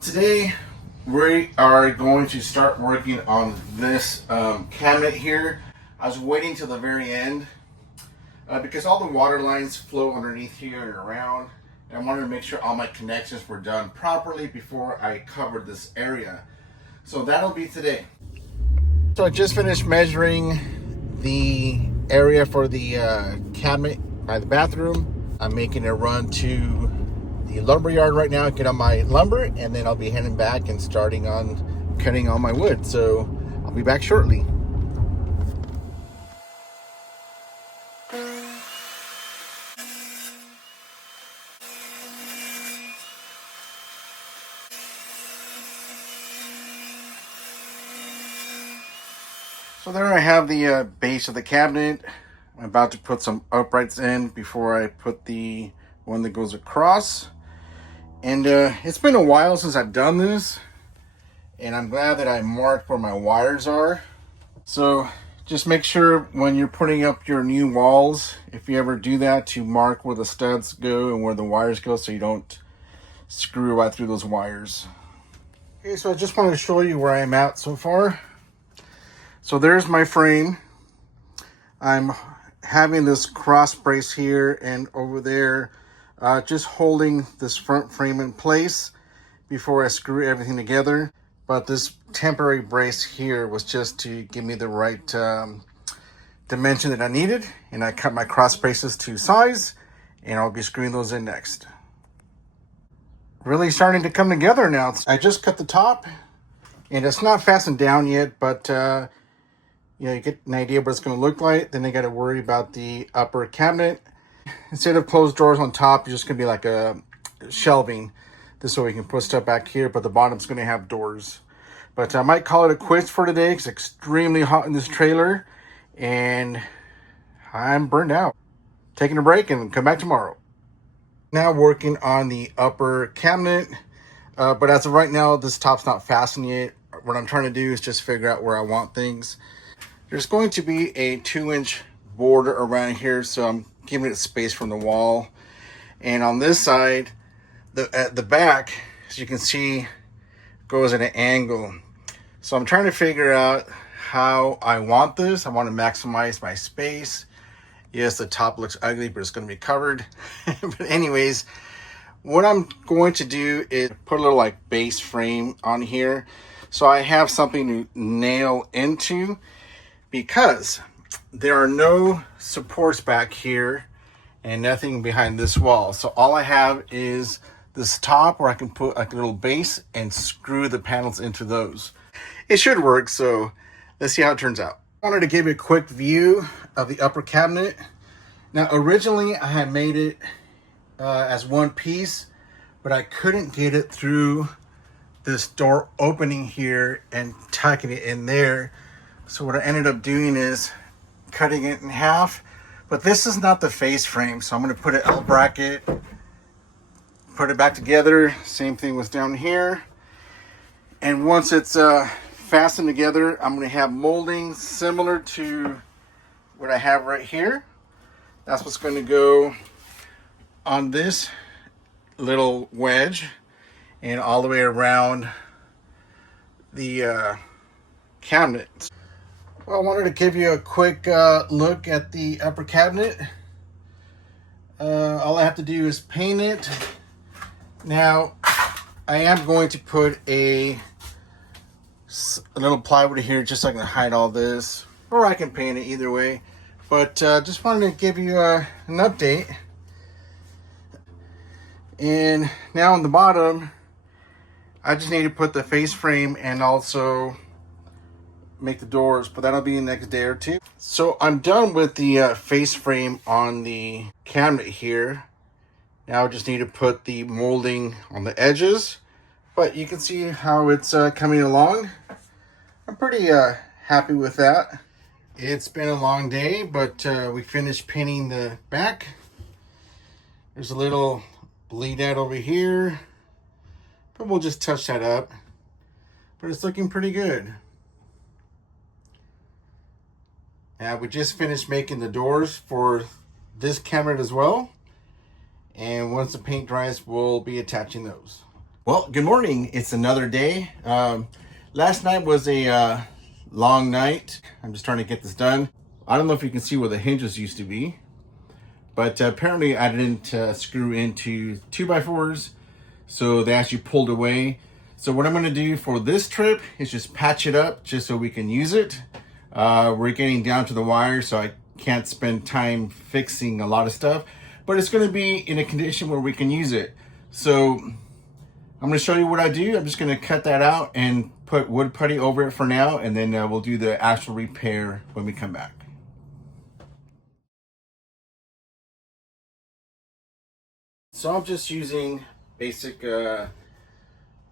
Today we are going to start working on this cabinet here. I was waiting till the very end because all the water lines flow underneath here and around, and I wanted to make sure all my connections were done properly before I covered this area. So that'll be today. So I just finished measuring the area for the cabinet by the bathroom. I'm making a run to the lumber yard right now, get on my lumber, and then I'll be heading back and starting on cutting all my wood. So I'll be back shortly. So there I have the base of the cabinet. I'm about to put some uprights in before I put the one that goes across. And it's been a while since I've done this, and I'm glad that I marked where my wires are. So just make sure when you're putting up your new walls, if you ever do that, to mark where the studs go and where the wires go so you don't screw right through those wires. Okay, so I just want to show you where I'm at so far. So there's my frame. I'm having this cross brace here and over there, just holding this front frame in place before I screw everything together. But this temporary brace here was just to give me the right dimension that I needed, and I cut my cross braces to size, and I'll be screwing those in next. Really starting to come together now. I just cut the top, and it's not fastened down yet, but you get an idea what it's going to look like. Then I got to worry about the upper cabinet. Instead of closed drawers on top, it's just going to be like a shelving. This way we can put stuff back here, but the bottom's going to have doors. But I might call it a quits for today. It's extremely hot in this trailer, and I'm burned out. Taking a break and come back tomorrow. Now working on the upper cabinet, but as of right now, this top's not fastened yet. What I'm trying to do is just figure out where I want things. There's going to be a 2-inch border around here, so I'm giving it space from the wall. And on this side, at the back, as you can see, goes at an angle. So I'm trying to figure out how I want this. I want to maximize my space. Yes, the top looks ugly, but it's going to be covered. But anyways, what I'm going to do is put a little like base frame on here, so I have something to nail into, because there are no supports back here and nothing behind this wall. So all I have is this top where I can put like a little base and screw the panels into those. It should work, so let's see how it turns out. I wanted to give you a quick view of the upper cabinet. Now originally I had made it as one piece, but I couldn't get it through this door opening here and tucking it in there. So what I ended up doing is cutting it in half, but this is not the face frame. So I'm going to put an L bracket, put it back together. Same thing was down here. And once it's fastened together, I'm going to have molding similar to what I have right here. That's what's going to go on this little wedge and all the way around the cabinet. Well, I wanted to give you a quick look at the upper cabinet. All I have to do is paint it. Now, I am going to put a little plywood here just so I can hide all this, or I can paint it either way. But just wanted to give you an update. And now on the bottom, I just need to put the face frame and also make the doors, but that'll be the next day or two. So I'm done with the face frame on the cabinet here. Now I just need to put the molding on the edges, but you can see how it's coming along. I'm pretty happy with that. It's been a long day, but we finished painting the back. There's a little bleed out over here, but we'll just touch that up. But it's looking pretty good. Now we just finished making the doors for this cabinet as well. And once the paint dries, we'll be attaching those. Well, good morning. It's another day. Last night was a long night. I'm just trying to get this done. I don't know if you can see where the hinges used to be, but apparently I didn't screw into 2x4s, so they actually pulled away. So what I'm going to do for this trip is just patch it up just so we can use it. We're getting down to the wire, so I can't spend time fixing a lot of stuff, but it's going to be in a condition where we can use it. So I'm going to show you what I do. I'm just going to cut that out and put wood putty over it for now, and then we'll do the actual repair when we come back. So I'm just using basic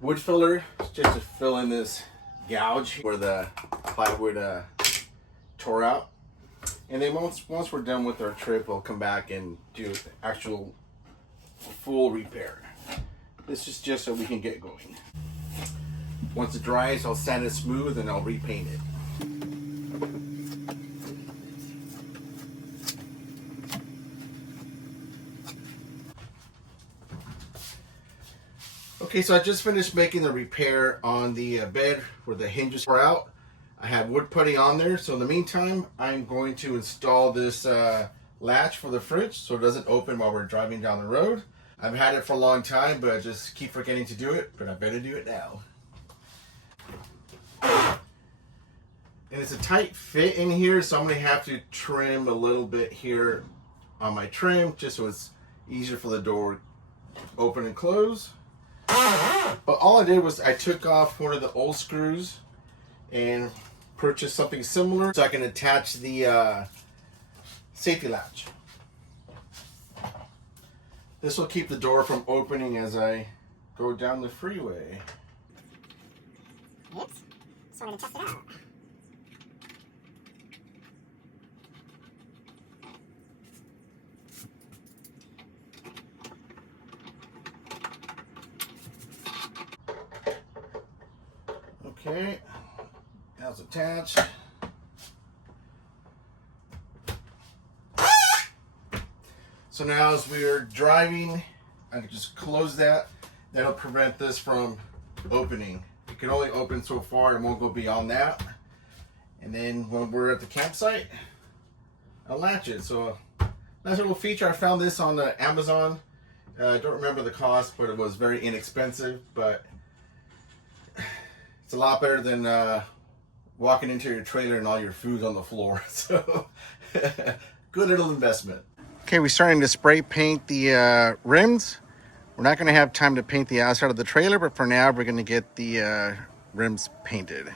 wood filler just to fill in this gouge where the plywood tore out. And then once we're done with our trip, we'll come back and do actual full repair. This is just so we can get going. Once it dries, I'll sand it smooth and I'll repaint it. Okay, so I just finished making the repair on the bed where the hinges were out. I had wood putty on there, so in the meantime, I'm going to install this latch for the fridge so it doesn't open while we're driving down the road. I've had it for a long time, but I just keep forgetting to do it, but I better do it now. And it's a tight fit in here, so I'm going to have to trim a little bit here on my trim just so it's easier for the door to open and close. But all I did was I took off one of the old screws and purchased something similar so I can attach the safety latch. This will keep the door from opening as I go down the freeway. Oops. So I'm going to test it out. Okay, now it's attached. So now as we're driving, I can just close that. That'll prevent this from opening. It can only open so far and won't go beyond that. And then when we're at the campsite, I'll latch it. So nice little feature. I found this on Amazon. I don't remember the cost, but it was very inexpensive. But it's a lot better than walking into your trailer and all your food's on the floor. So good little investment. Okay, we're starting to spray paint the rims. We're not going to have time to paint the outside of the trailer, but for now we're going to get the rims painted.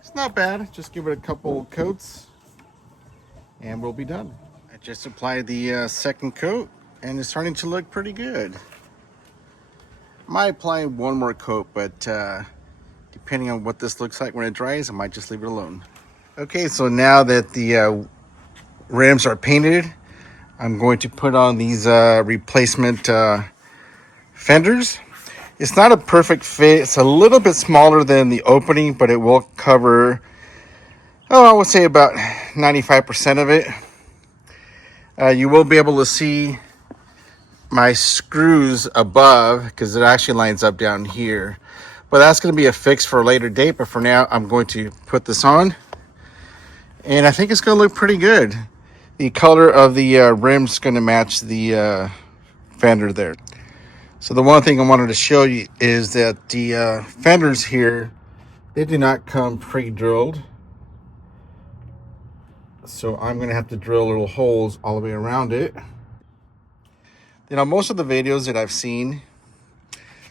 It's not bad. Just give it a couple coats and we'll be done. I just applied the second coat and it's starting to look pretty good. I might apply one more coat, but depending on what this looks like when it dries, I might just leave it alone. Okay, so now that the rims are painted, I'm going to put on these replacement fenders. It's not a perfect fit. It's a little bit smaller than the opening, but it will cover, I would say about 95% of it. You will be able to see my screws above because it actually lines up down here. But that's going to be a fix for a later date. But for now, I'm going to put this on. And I think it's going to look pretty good. The color of the rim's going to match the fender there. So the one thing I wanted to show you is that the fenders here, they do not come pre-drilled. So I'm going to have to drill little holes all the way around it. You know, most of the videos that I've seen,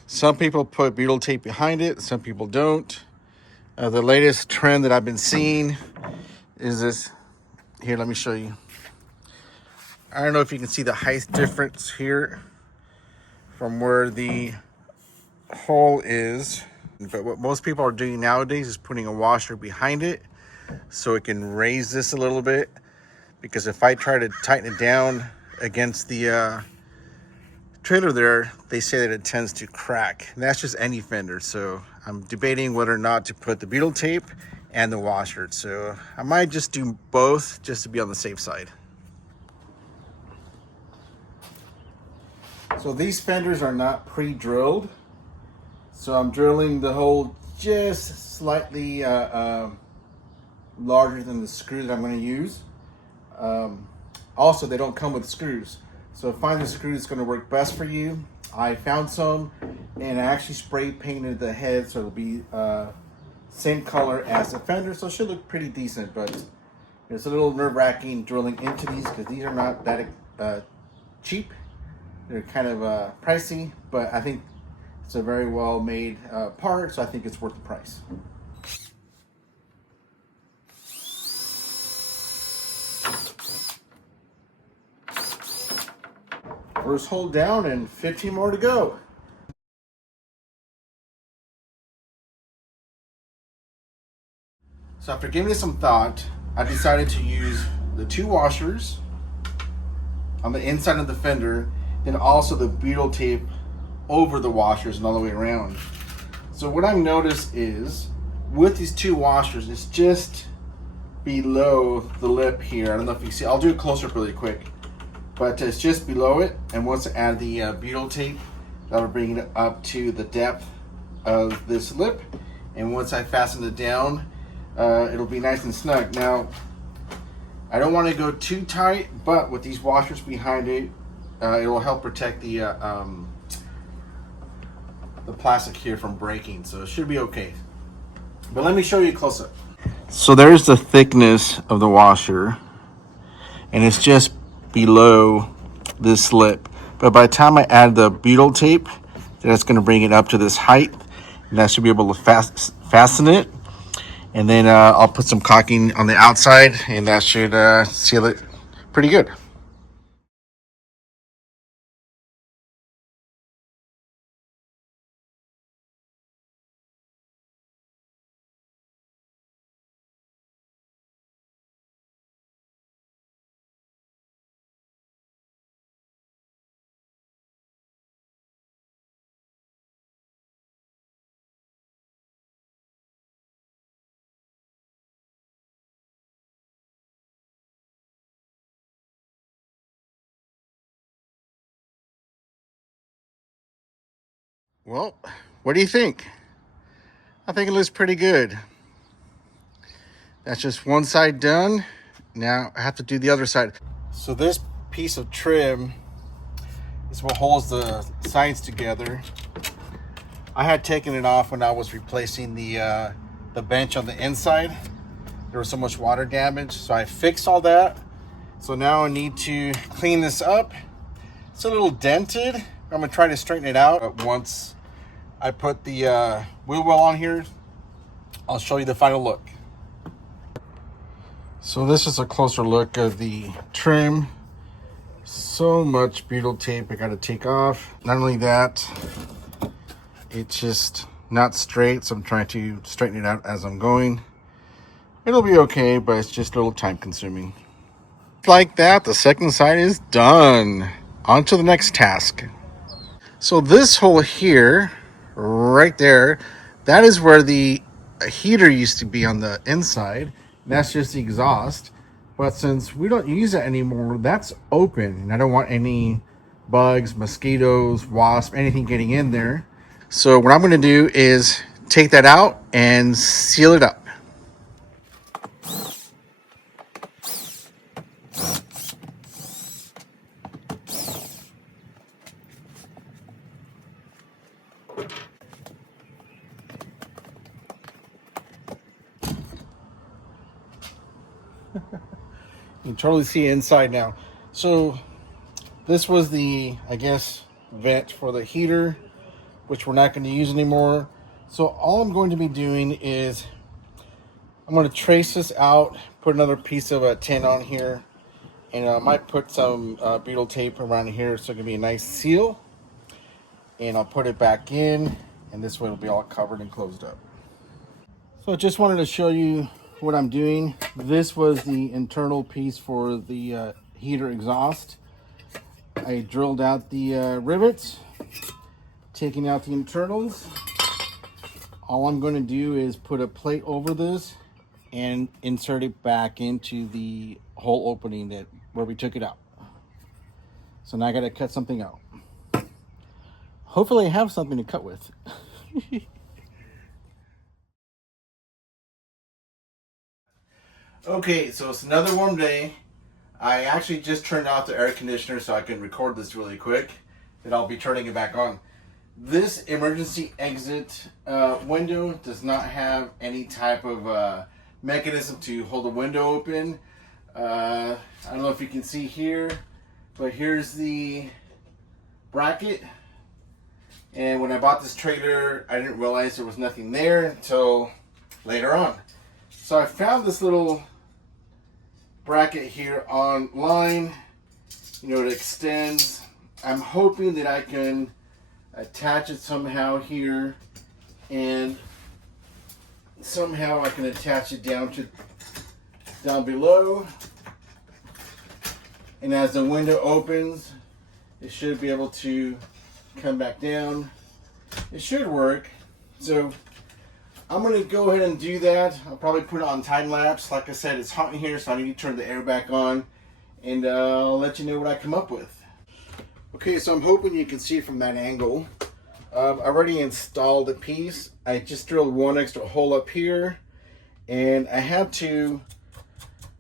some people put butyl tape behind it, some people don't. The latest trend that I've been seeing is this. Here, let me show you. I don't know if you can see the height difference here from where the hole is. But what most people are doing nowadays is putting a washer behind it so it can raise this a little bit. Because if I try to tighten it down against the trailer there, they say that it tends to crack. And that's just any fender. So I'm debating whether or not to put the butyl tape and the washer. So I might just do both just to be on the safe side. So these fenders are not pre-drilled. So I'm drilling the hole just slightly larger than the screw that I'm going to use. Also, they don't come with screws, so find the screw that's going to work best for you. I found some, and I actually spray painted the head so it'll be same color as the fender, so it should look pretty decent. But it's a little nerve-wracking drilling into these because these are not that cheap. They're kind of pricey, but I think it's a very well made part, so I think it's worth the price. First hole down and 15 more to go. So after giving it some thought, I decided to use the 2 washers on the inside of the fender, and also the butyl tape over the washers and all the way around. So what I've noticed is with these 2 washers, it's just below the lip here. I don't know if you see, I'll do it closer up really quick, but it's just below it. And once I add the butyl tape, that'll bring it up to the depth of this lip. And once I fasten it down, it'll be nice and snug. Now, I don't want to go too tight, but with these washers behind it, it will help protect the plastic here from breaking, so it should be okay. But let me show you close up. So there's the thickness of the washer, and it's just below this lip. But by the time I add the butyl tape, that's going to bring it up to this height, and that should be able to fasten it. And then I'll put some caulking on the outside, and that should seal it pretty good. Well, what do you think? I think it looks pretty good. That's just one side done. Now I have to do the other side. So this piece of trim is what holds the sides together. I had taken it off when I was replacing the bench on the inside. There was so much water damage, so I fixed all that. So now I need to clean this up. It's a little dented. I'm gonna try to straighten it out. But once I put the wheel well on here, I'll show you the final look. So this is a closer look of the trim. So much butyl tape I gotta take off. Not only that, it's just not straight, so I'm trying to straighten it out as I'm going. It'll be okay, but it's just a little time consuming. Like that, the second side is done. On to the next task. So this hole here, right there, that is where the heater used to be on the inside. That's just the exhaust. But since we don't use it anymore, that's open. And I don't want any bugs, mosquitoes, wasps, anything getting in there. So what I'm going to do is take that out and seal it up. You can totally see inside now. So this was the, I guess, vent for the heater, which we're not going to use anymore. So all I'm going to be doing is I'm going to trace this out, put another piece of tin on here, and I might put some butyl tape around here so it can be a nice seal. And I'll put it back in, and this way it'll be all covered and closed up. So I just wanted to show you what I'm doing. This was the internal piece for the heater exhaust. I drilled out the rivets, taking out the internals. All I'm going to do is put a plate over this and insert it back into the hole opening that where we took it out. So now I got to cut something out. Hopefully I have something to cut with. Okay, so it's another warm day. I actually just turned off the air conditioner so I can record this really quick. Then I'll be turning it back on. This emergency exit window does not have any type of mechanism to hold the window open. I don't know if you can see here, but here's the bracket. And when I bought this trailer, I didn't realize there was nothing there until later on. So I found this little bracket here online. You know, it extends. I'm hoping that I can attach it somehow here, and somehow I can attach it down below. And as the window opens, it should be able to come back down. It should work. So I'm gonna go ahead and do that. I'll probably put it on time lapse. Like I said, it's hot in here, so I need to turn the air back on, and I'll let you know what I come up with. Okay, so I'm hoping you can see from that angle. I've already installed the piece. I just drilled one extra hole up here, and I had to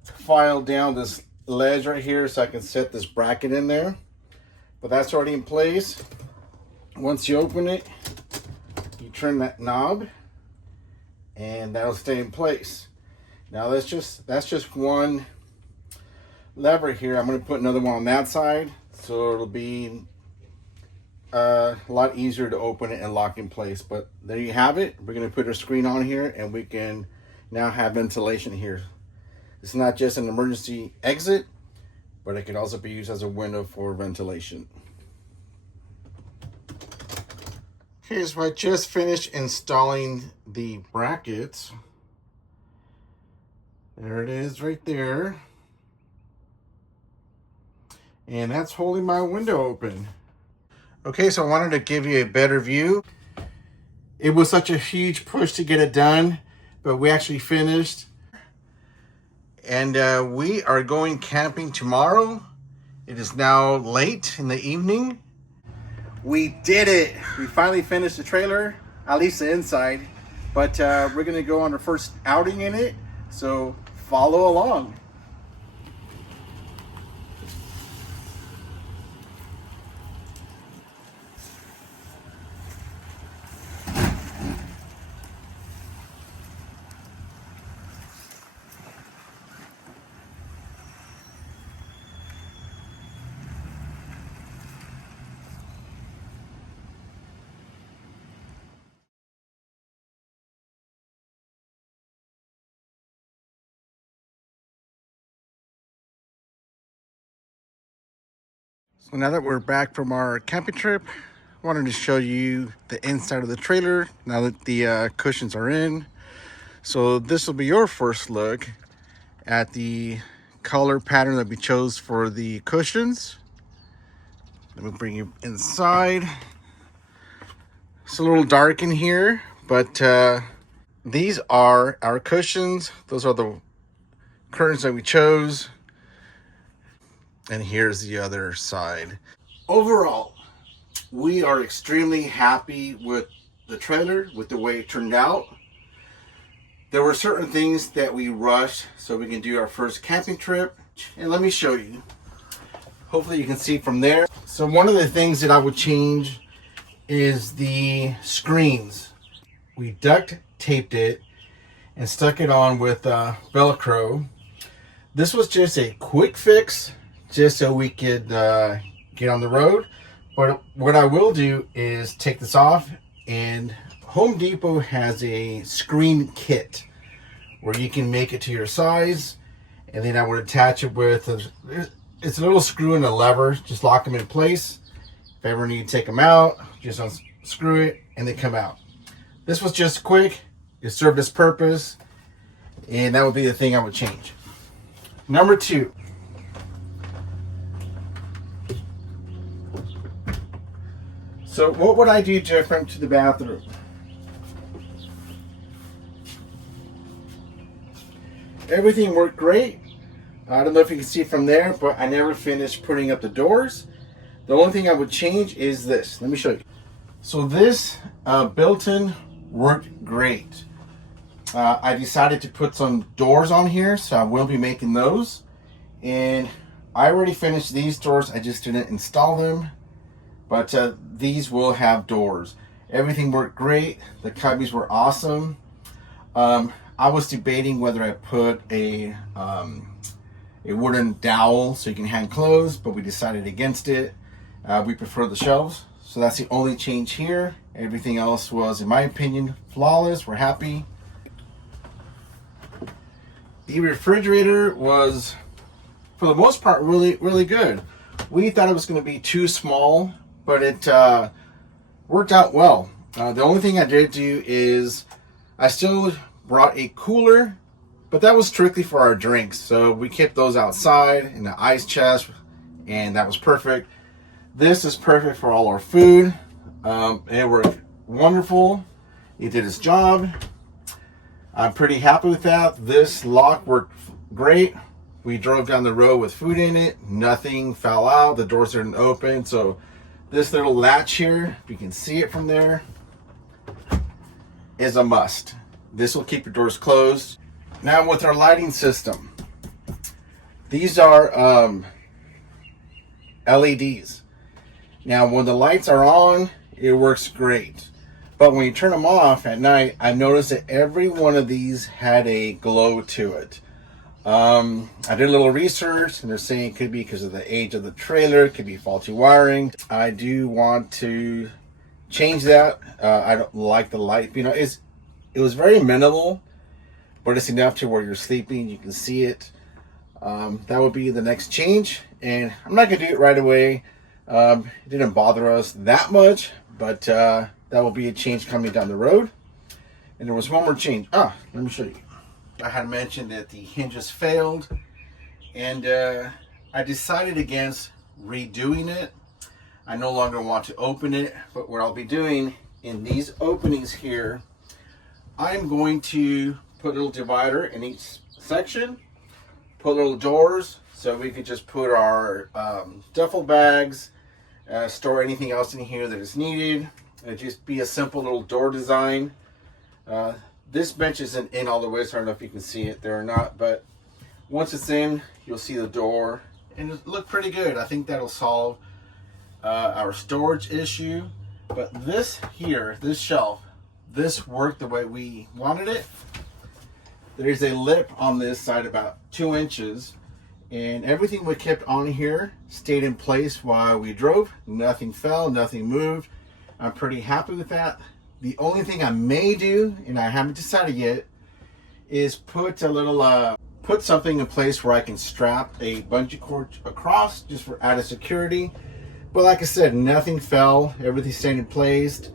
file down this ledge right here so I can set this bracket in there. But that's already in place. Once you open it, you turn that knob, and that'll stay in place. Now that's just one lever here. I'm going to put another one on that side, so it'll be a lot easier to open it and lock in place. But there you have it. We're going to put our screen on here, and we can now have ventilation here. It's not just an emergency exit, but it can also be used as a window for ventilation. Okay, so I just finished installing the brackets. There it is right there. And that's holding my window open. Okay, so I wanted to give you a better view. It was such a huge push to get it done, but we actually finished. And we are going camping tomorrow. It is now late in the evening. We did it. We finally finished the trailer, at least the inside. But we're gonna go on our first outing in it, so follow along. So now that we're back from our camping trip, I wanted to show you the inside of the trailer now that the cushions are in. So this will be your first look at the color pattern that we chose for the cushions. Let me bring you inside. It's a little dark in here, but these are our cushions. Those are the curtains that we chose. And here's the other side. Overall, we are extremely happy with the trailer, with the way it turned out. There were certain things that we rushed so we can do our first camping trip. And let me show you. Hopefully you can see from there. So one of the things that I would change is the screens. We duct taped it and stuck it on with Velcro. This was just a quick fix, just so we could get on the road. But what I will do is take this off, and Home Depot has a screen kit where you can make it to your size, and then I would attach it with it's a little screw and a lever. Just lock them in place. If ever need to take them out, just unscrew it and they come out. This was just quick. It served its purpose, and that would be the thing I would change. Number 2. So what would I do different to the bathroom? Everything worked great. I don't know if you can see from there, but I never finished putting up the doors. The only thing I would change is this. Let me show you. So this built-in worked great. I decided to put some doors on here, so I will be making those. And I already finished these doors, I just didn't install them. But these will have doors. Everything worked great. The cubbies were awesome. I was debating whether I put a wooden dowel so you can hang clothes, but we decided against it. We prefer the shelves. So that's the only change here. Everything else was, in my opinion, flawless. We're happy. The refrigerator was, for the most part, really good. We thought it was going to be too small, but it worked out well. The only thing I did do is I still brought a cooler, but that was strictly for our drinks. So we kept those outside in the ice chest, and that was perfect. This is perfect for all our food. It worked wonderful. It did its job. I'm pretty happy with that. This lock worked great. We drove down the road with food in it. Nothing fell out. The doors didn't open. So this little latch here, if you can see it from there, is a must. This will keep your doors closed. Now with our lighting system, these are LEDs. Now when the lights are on, it works great. But when you turn them off at night, I noticed that every one of these had a glow to it. I did a little research, and they're saying it could be because of the age of the trailer, it could be faulty wiring. I do want to change that. I don't like the light. You know, it was very minimal, but it's enough to where you're sleeping, you can see it. That would be the next change, and I'm not gonna do it right away. It didn't bother us that much, but that will be a change coming down the road. And there was one more change. Let me show you. I had mentioned that the hinges failed, and I decided against redoing it. I no longer want to open it, but what I'll be doing in these openings here, I'm going to put a little divider in each section, put little doors so we could just put our duffel bags, store anything else in here that is needed. It'd just be a simple little door design. This bench isn't in all the way, so I don't know if you can see it there or not, but once it's in, you'll see the door, and it looked pretty good. I think that'll solve our storage issue. But this here, this shelf, this worked the way we wanted it. There's a lip on this side about 2 inches, and everything we kept on here stayed in place while we drove. Nothing fell, nothing moved. I'm pretty happy with that. The only thing I may do, and I haven't decided yet, is put a little, put something in place where I can strap a bungee cord across just for added security. But like I said, nothing fell, everything stayed in place.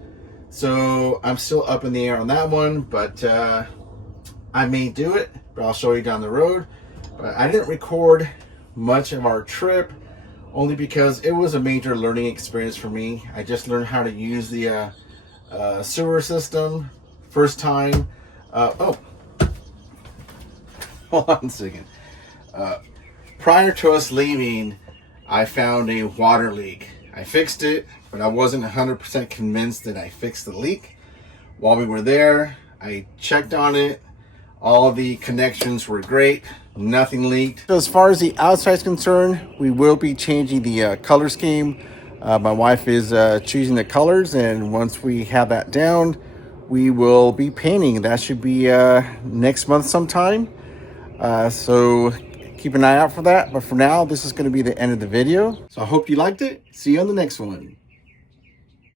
So I'm still up in the air on that one, but I may do it, but I'll show you down the road. But I didn't record much of our trip, only because it was a major learning experience for me. I just learned how to use the sewer system first time. Hold on a second. Prior to us leaving, I found a water leak. I fixed it, but I wasn't 100% convinced that I fixed the leak. While we were there, I checked on it. All the connections were great. Nothing leaked. So as far as the outside is concerned, we will be changing the color scheme. My wife is choosing the colors, and once we have that down, we will be painting. That should be next month sometime. So keep an eye out for that. But for now, this is going to be the end of the video. So I hope you liked it. See you on the next one.